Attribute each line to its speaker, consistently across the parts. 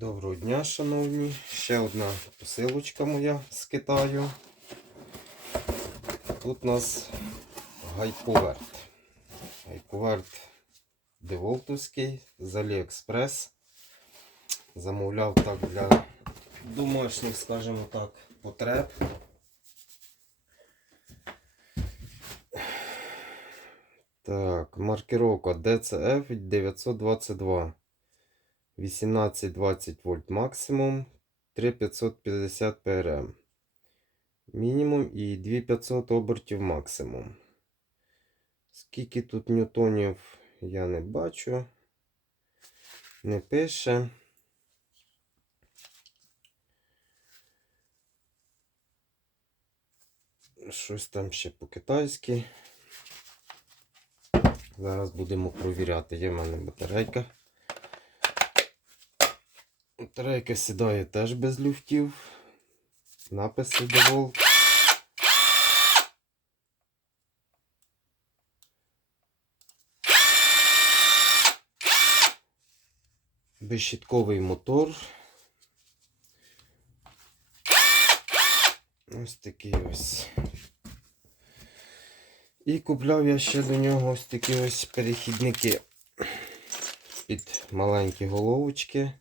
Speaker 1: Доброго дня, шановні. Ще одна посилочка моя з Китаю. Тут у нас гайковерт. Гайковерт деволтовський з Аліекспрес. Замовляв так для домашніх, скажімо так, потреб. Так, маркировка DCF 922. 18-20 вольт максимум, 3550 ПРМ. Мінімум і 2500 обертів максимум. Скільки тут ньютонів я не бачу. Не пише. Щось там ще по-китайськи. Зараз будемо провіряти. Є в мене батарейка. Батарейка сідає теж без люфтів. Написи довол. Безщітковий мотор. Ось такий ось. І купляв я ще до нього ось такі ось перехідники під маленькі головочки.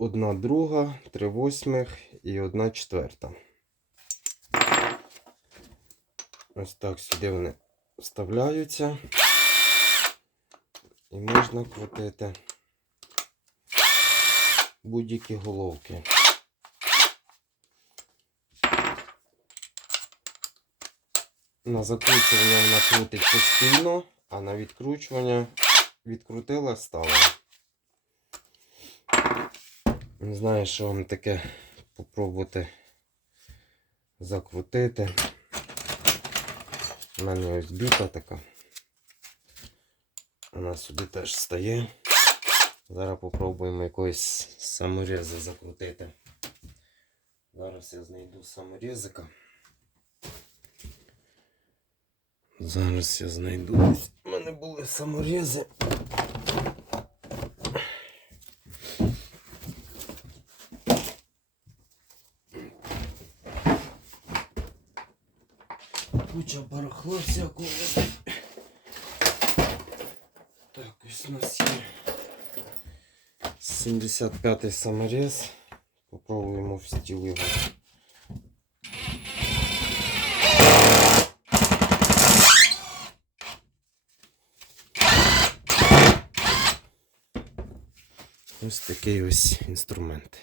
Speaker 1: Одна друга, три восьмих і одна четверта. Ось так сюди вони вставляються. І можна крутити будь-які головки. На закручування вона крутить постійно, а на відкручування відкрутила, стала. Не знаю, що вам таке попробувати закрутити. У мене ось біта така. Вона сюди теж стає. Зараз попробуємо якогось саморіза закрутити. Зараз я знайду саморізика. Зараз я знайду. У мене були саморізи. Куча барахла всякого. Так, ось у нас є 75-й саморіз. Попробуємо в стіл його. Ось такий ось інструмент.